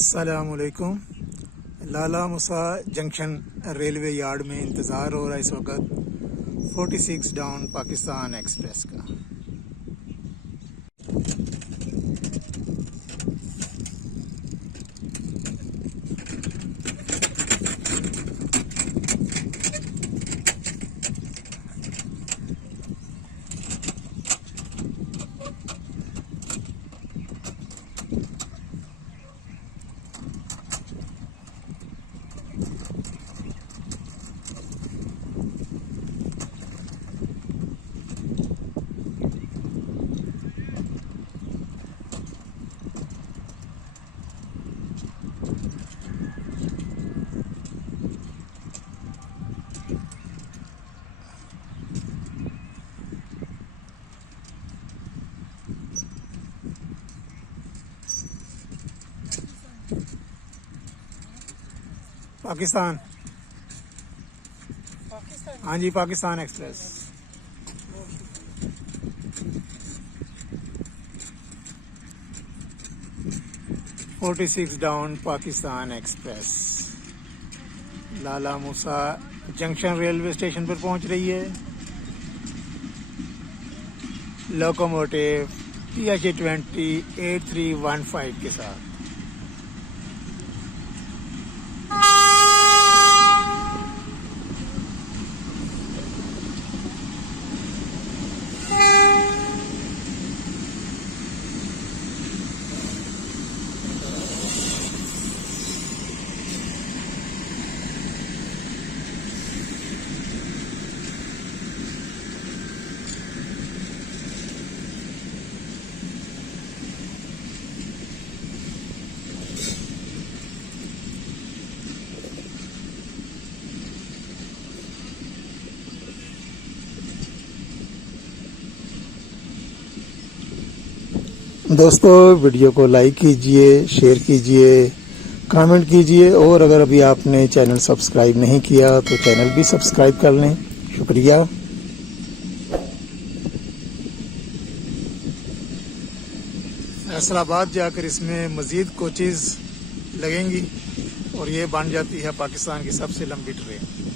अस्सलामुअलैकुम। लाला Musa junction railway yard में इंतज़ार हो रहा है इस वक्त 46 डाउन पाकिस्तान एक्सप्रेस का। पाकिस्तान, हाँ जी, Pakistan express. (46) down Pakistan express Lala Musa junction railway station पर पहुंच रही है। लोकोमोटिव PH20 8315 के साथ। दोस्तों, वीडियो को लाइक कीजिए, शेयर कीजिए, कमेंट कीजिए और अगर अभी आपने चैनल सब्सक्राइब नहीं किया तो चैनल भी सब्सक्राइब कर लें। शुक्रिया। फैसलाबाद जाकर इसमें मज़ीद कोचेज़ लगेंगी और ये बन जाती है पाकिस्तान की सबसे लंबी ट्रेन।